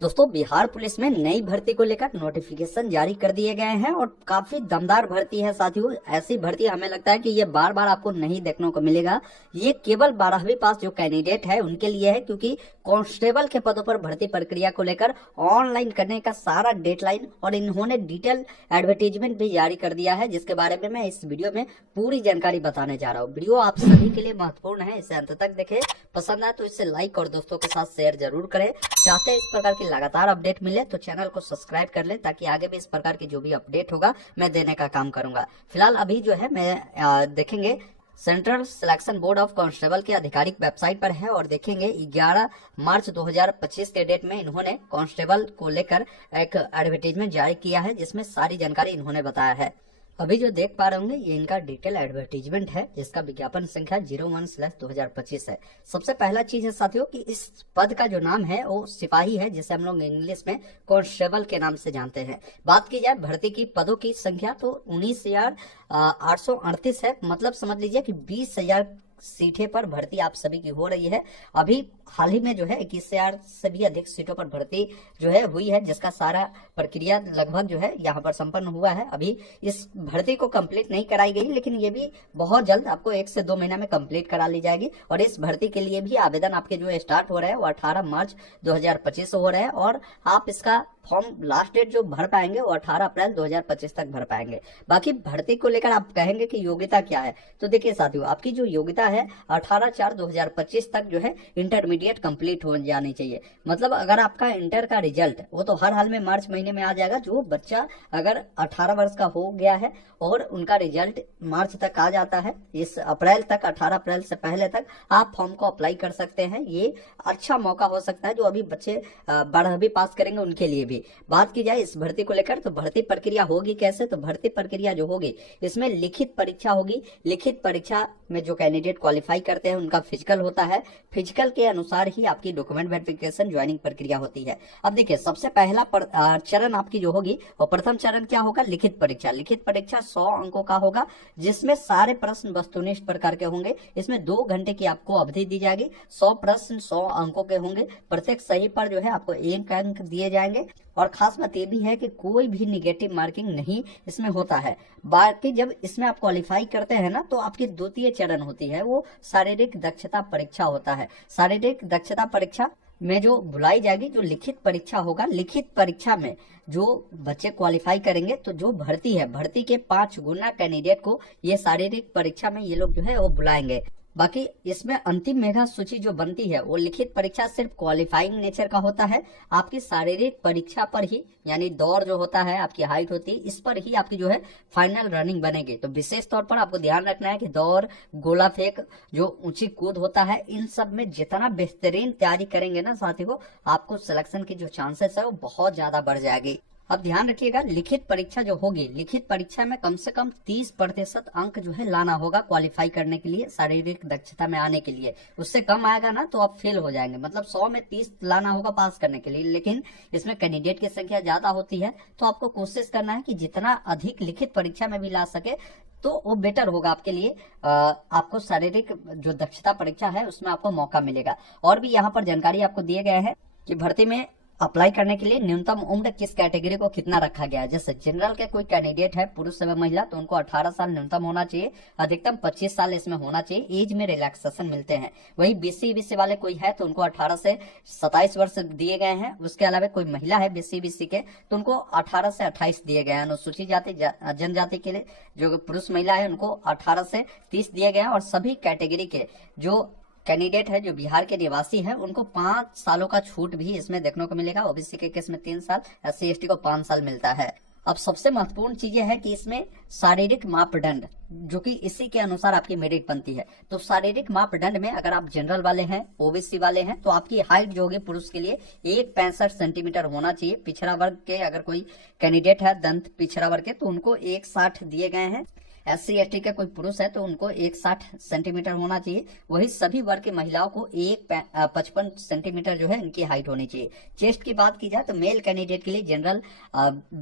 दोस्तों, बिहार पुलिस में नई भर्ती को लेकर नोटिफिकेशन जारी कर दिए गए हैं और काफी दमदार भर्ती है साथियों। ऐसी भर्ती हमें लगता है कि ये बार बार आपको नहीं देखने को मिलेगा। ये केवल 12वीं पास जो कैंडिडेट है उनके लिए है, क्योंकि कांस्टेबल के पदों पर भर्ती प्रक्रिया को लेकर ऑनलाइन करने का सारा डेडलाइन और इन्होंने डिटेल एडवर्टीजमेंट भी जारी कर दिया है, जिसके बारे में मैं इस वीडियो में पूरी जानकारी बताने जा रहा हूँ। वीडियो आप सभी के लिए महत्वपूर्ण है, इसे अंत तक देखें। पसंद आए तो इसे लाइक और दोस्तों के साथ शेयर जरूर करें। चाहते हैं इस प्रकार की लगातार अपडेट मिले तो चैनल को सब्सक्राइब कर लें, ताकि आगे भी इस प्रकार की जो भी अपडेट होगा मैं देने का काम करूंगा। फिलहाल अभी जो है मैं देखेंगे central selection board of constable के आधिकारिक वेबसाइट पर है और देखेंगे 11 मार्च 2025 के डेट में इन्होंने कांस्टेबल को लेकर एक एडवर्टीजमेंट जारी किया है, जिसमें सारी जानकारी इन्होंने बताया है। अभी जो देख पा रहे होंगे ये इनका डिटेल एडवर्टीजमेंट है, जिसका विज्ञापन संख्या 01/2025 है। सबसे पहला चीज है साथियों कि इस पद का जो नाम है वो सिपाही है, जिसे हम लोग इंग्लिश में कांस्टेबल के नाम से जानते हैं। बात की जाए भर्ती की पदों की संख्या तो 19,838 है। मतलब समझ लीजिए कि 20,000 सीटें पर भर्ती आप सभी की हो रही है। अभी हाल ही में जो है 21,000 से भी अधिक सीटों पर भर्ती जो है हुई है, जिसका सारा प्रक्रिया लगभग जो है यहाँ पर संपन्न हुआ है। अभी इस भर्ती को कंप्लीट नहीं कराई गई, लेकिन ये भी बहुत जल्द आपको 1 से 2 महीना में कंप्लीट करा ली जाएगी। और इस भर्ती के लिए भी आवेदन आपके जो स्टार्ट हो रहे हैं वो 18 मार्च 2025 हो रहे हैं, और आप इसका फॉर्म लास्ट डेट जो भर पाएंगे वो 18 अप्रैल 2025 तक भर पाएंगे। बाकी भर्ती को लेकर आप कहेंगे कि योग्यता क्या है, तो देखिए साथियों, आपकी जो योग्यता है 18/4/2025 तक जो है इंटरमीडिएट कंप्लीट हो जानी चाहिए। मतलब अगर आपका इंटर का रिजल्ट वो तो हर हाल में मार्च महीने में आ जाएगा। जो बच्चा अगर 18 वर्ष का हो गया है और उनका रिजल्ट मार्च तक आ जाता है, इस अप्रैल तक, 18 अप्रैल से पहले तक आप फॉर्म को अप्लाई कर सकते हैं। ये अच्छा मौका हो सकता है जो अभी बच्चे 12वीं पास करेंगे उनके लिए भी। बात की जाए इस भर्ती को लेकर तो भर्ती प्रक्रिया होगी कैसे, तो भर्ती प्रक्रिया जो होगी इसमें लिखित परीक्षा होगी। लिखित परीक्षा में जो कैंडिडेट क्वालिफाई करते हैं उनका फिजिकल होता है। फिजिकल के अनुसार ही आपकी डॉक्यूमेंट वेरिफिकेशन ज्वाइनिंग प्रक्रिया होती है। अब देखिए सबसे पहला चरण आपकी जो होगी और प्रथम चरण क्या होगा, लिखित परीक्षा। लिखित परीक्षा 100 अंकों का होगा, जिसमें सारे प्रश्न वस्तुनिष्ठ प्रकार के होंगे। इसमें 2 घंटे की आपको अवधि दी जाएगी। 100 प्रश्न 100 अंकों के होंगे। प्रत्येक सही पर जो है आपको 1 अंक दिए जाएंगे। और खास बात ये भी है कि कोई भी निगेटिव मार्किंग नहीं इसमें होता है। बाकी जब इसमें आप क्वालिफाई करते हैं ना, तो आपकी द्वितीय चरण होती है वो शारीरिक दक्षता परीक्षा होता है। शारीरिक दक्षता परीक्षा में जो बुलाई जाएगी, जो लिखित परीक्षा होगा, लिखित परीक्षा में जो बच्चे क्वालिफाई करेंगे तो जो भर्ती है, भर्ती के 5 गुना कैंडिडेट को ये शारीरिक परीक्षा में ये लोग जो है वो बुलाएंगे। बाकी इसमें अंतिम मेधा सूची जो बनती है वो लिखित परीक्षा सिर्फ क्वालिफाइंग नेचर का होता है। आपकी शारीरिक परीक्षा पर ही, यानी दौड़ जो होता है, आपकी हाइट होती है, इस पर ही आपकी जो है फाइनल रनिंग बनेगी। तो विशेष तौर पर आपको ध्यान रखना है कि दौड़, गोला फेंक, जो ऊंची कूद होता है, इन सब में जितना बेहतरीन तैयारी करेंगे ना साथियों, आपको सिलेक्शन की जो चांसेस है वो बहुत ज्यादा बढ़ जाएगी। अब ध्यान रखिएगा, लिखित परीक्षा जो होगी, लिखित परीक्षा में कम से कम 30% अंक जो है लाना होगा क्वालिफाई करने के लिए, शारीरिक दक्षता में आने के लिए। उससे कम आएगा ना तो आप फेल हो जाएंगे। मतलब 100 में 30 लाना होगा पास करने के लिए, लेकिन इसमें कैंडिडेट की संख्या ज्यादा होती है, तो आपको कोशिश करना है कि जितना अधिक लिखित परीक्षा में भी ला सके तो वो बेटर होगा आपके लिए। आपको शारीरिक जो दक्षता परीक्षा है उसमें आपको मौका मिलेगा। और भी यहाँ पर जानकारी आपको दिए गए हैं कि भर्ती में अप्लाई करने के लिए न्यूनतम उम्र किस कैटेगरी को कितना रखा गया है। जैसे जनरल के कोई कैंडिडेट है, पुरुष एवं महिला, तो उनको 18 साल न्यूनतम होना चाहिए। अधिकतम 25 साल इसमें होना चाहिए। एज में रिलैक्सेशन मिलते हैं। वही बीसी वाले कोई है तो उनको 18 से 27 वर्ष दिए गए हैं। उसके अलावा कोई महिला है बीसी के तो उनको 18 से 28 दिए गए हैं। अनुसूचित जाति जनजाति के लिए जो पुरुष महिला है उनको 18 से 30 दिए गए हैं। और सभी कैटेगरी के जो कैंडिडेट है जो बिहार के निवासी है उनको 5 सालों का छूट भी इसमें देखने को मिलेगा। ओबीसी के केस में 3 साल, SC/ST को 5 साल मिलता है। अब सबसे महत्वपूर्ण चीज है कि इसमें शारीरिक मापदंड, जो कि इसी के अनुसार आपकी मेरिट बनती है। तो शारीरिक मापदंड में अगर आप जनरल वाले हैं, ओबीसी वाले हैं, तो आपकी हाइट जो होगी पुरुष के लिए 1.65 सेंटीमीटर होना चाहिए। पिछड़ा वर्ग के अगर कोई कैंडिडेट है, दंत पिछड़ा वर्ग के, तो उनको 1.60 दिए गए हैं। SC ST का कोई पुरुष है तो उनको 160 सेंटीमीटर होना चाहिए। वही सभी वर्ग की महिलाओं को 155 सेंटीमीटर जो है इनकी हाइट होनी चाहिए। चेस्ट की बात की जाए तो मेल कैंडिडेट के लिए जनरल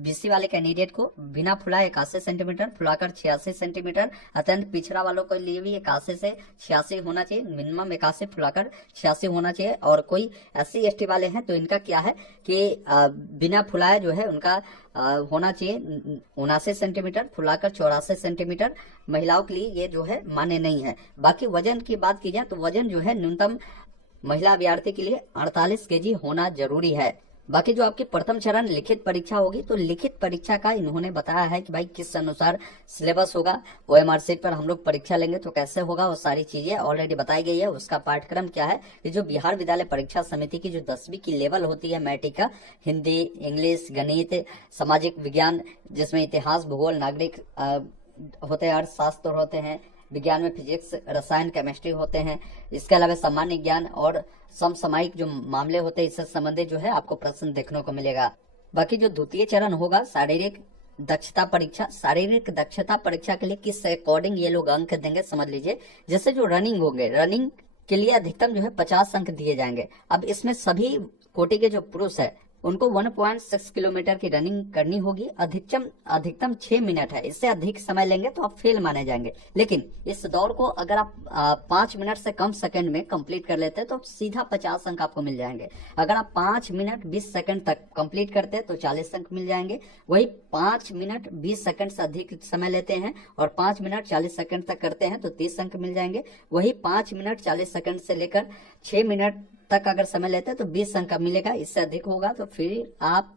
BC वाले कैंडिडेट को बिना फुलाए 81 सेंटीमीटर, फुलाकर 86 सेंटीमीटर, अत्यंत पिछड़ा वालों के लिए भी 81 से 86 होना चाहिए, मिनिमम 81 फुलाकर 86 होना चाहिए। और कोई SC ST वाले हैं तो इनका क्या है कि बिना फुलाए जो है उनका होना चाहिए 79 सेंटीमीटर, फुलाकर 84 सेंटीमीटर। महिलाओं के लिए ये जो है मान्य नहीं है। बाकी वजन की बात की जाए तो वजन जो है न्यूनतम महिला अभ्यर्थी के लिए 48 kg होना जरूरी है। बाकी जो आपकी प्रथम चरण लिखित परीक्षा होगी तो लिखित परीक्षा का इन्होंने बताया है कि भाई किस अनुसार सिलेबस होगा, OMR शीट पर हम लोग परीक्षा लेंगे तो कैसे होगा, वो सारी चीजें ऑलरेडी बताई गई है। उसका पाठ्यक्रम क्या है कि जो बिहार विद्यालय परीक्षा समिति की जो 10वीं की लेवल होती है मैट्रिक का, हिंदी, इंग्लिश, गणित, सामाजिक विज्ञान जिसमें इतिहास, भूगोल, नागरिक होते हैं, अर्थशास्त्र होते हैं, विज्ञान में फिजिक्स, रसायन, केमिस्ट्री होते हैं, इसके अलावा सामान्य ज्ञान और समसामयिक जो मामले होते हैं इससे संबंधित जो है आपको प्रश्न देखने को मिलेगा। बाकी जो द्वितीय चरण होगा शारीरिक दक्षता परीक्षा, शारीरिक दक्षता परीक्षा के लिए किस अकॉर्डिंग ये लोग अंक देंगे समझ लीजिए। जैसे जो रनिंग होंगे, रनिंग के लिए अधिकतम जो है 50 अंक दिए जाएंगे। अब इसमें सभी कोटि के जो पुरुष है उनको 1.6 किलोमीटर की रनिंग करनी होगी, अधिकतम 6 मिनट है। इससे अधिक समय लेंगे तो आप फेल माने जाएंगे। लेकिन इस दौड़ को अगर आप 5 मिनट से कम सेकंड में कंप्लीट कर लेते हैं तो सीधा 50 अंक आपको मिल जाएंगे। अगर आप 5 मिनट 20 सेकंड तक कंप्लीट करते हैं तो 40 अंक मिल जाएंगे। वही 5 मिनट 20 सेकंड से अधिक समय लेते हैं और 5 मिनट 40 सेकंड तक करते हैं तो 30 अंक मिल जाएंगे। वही 5 मिनट 40 सेकंड से लेकर 6 मिनट तक अगर समय लेते हैं तो 20 अंक का मिलेगा। इससे अधिक होगा तो फिर आप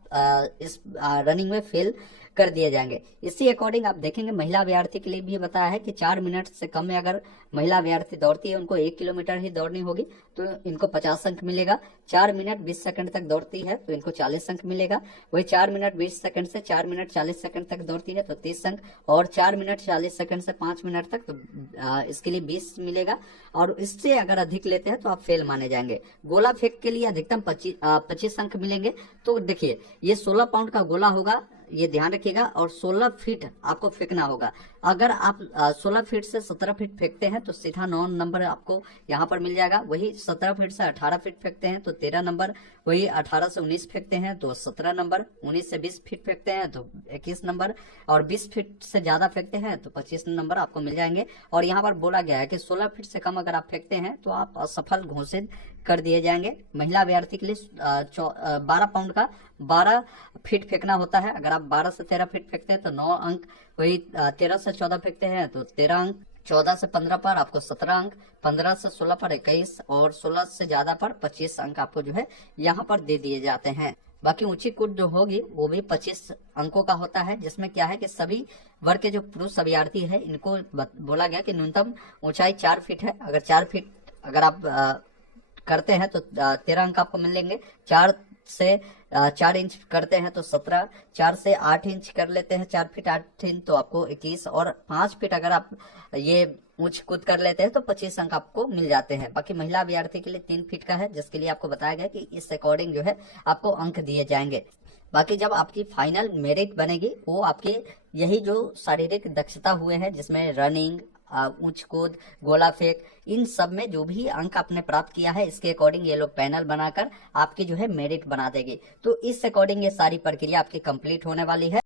इस रनिंग में फेल कर दिए जाएंगे। इसी अकॉर्डिंग आप देखेंगे महिला अभ्यर्थी के लिए भी बताया है कि 4 मिनट से कम में अगर महिला अभ्यर्थी दौड़ती है, उनको 1 किलोमीटर ही दौड़नी होगी तो इनको 50 अंक मिलेगा। 4 मिनट 20 सेकंड तक दौड़ती है तो इनको 40 अंक मिलेगा। वही 4 मिनट 20 सेकंड से 4 मिनट 40 सेकंड तक दौड़ती है तो 30 अंक, और 4 मिनट 40 सेकंड से 5 मिनट तक तो इसके लिए 20 मिलेगा। और इससे अगर अधिक लेते हैं तो आप फेल माने जाएंगे। गोला फेंक के लिए अधिकतम 25 अंक मिलेंगे। तो देखिए ये 16 पाउंड का गोला होगा, ये ध्यान रखिएगा, और 16 फीट आपको फेंकना होगा। अगर आप 16 फीट से 17 फीट फेंकते हैं तो सीधा 9 नंबर आपको यहाँ पर मिल जाएगा। वही 17 फीट से 18 फीट फेंकते हैं तो 13 नंबर, वही 18 से 19 फेंकते हैं तो 17 नंबर, 19 से 20 फीट फेंकते हैं तो 21 नंबर, और 20 फीट से ज्यादा फेंकते हैं तो 25 नंबर आपको मिल जाएंगे। और यहाँ पर बोला गया है कि 16 फीट से कम अगर आप फेंकते हैं तो आप असफल घोषित कर दिए जाएंगे। महिला अभ्यर्थी के लिए 12 पाउंड का 12 फीट फेंकना होता है। अगर आप 12 से 13 फीट फेंकते हैं तो 9 अंक, वही 13 से 14 फेंकते हैं तो 13 अंक, 14 से 15 पर आपको 17 अंक, 15 से 16 पर 21 और 16 से ज्यादा पर 25 अंक आपको जो है यहाँ पर दे दिए जाते हैं। बाकी ऊंची कूद जो होगी वो भी 25 अंकों का होता है, जिसमें क्या है कि सभी वर्ग के जो पुरुष अभ्यर्थी है इनको बोला गया कि न्यूनतम ऊंचाई 4 फीट है। अगर 4 फीट अगर आप करते हैं तो 13 अंक आपको मिलेंगे। 4 से 4 इंच करते हैं तो 17, 4 से 8 इंच कर लेते हैं, 4 फीट 8 इंच तो आपको 21, और 5 फीट अगर आप ये ऊंच कूद कर लेते हैं तो 25 अंक आपको मिल जाते हैं। बाकी महिला अभ्यर्थी के लिए 3 फीट का है, जिसके लिए आपको बताया गया कि इस अकॉर्डिंग जो है आपको अंक दिए जाएंगे। बाकी जब आपकी फाइनल मेरिट बनेगी वो आपके यही जो शारीरिक दक्षता हुए हैं, जिसमें रनिंग, ऊंच कूद, गोला फेंक, इन सब में जो भी अंक आपने प्राप्त किया है इसके अकॉर्डिंग ये लोग पैनल बनाकर आपकी जो है मेरिट बना देंगे। तो इस अकॉर्डिंग ये सारी प्रक्रिया आपकी कंप्लीट होने वाली है।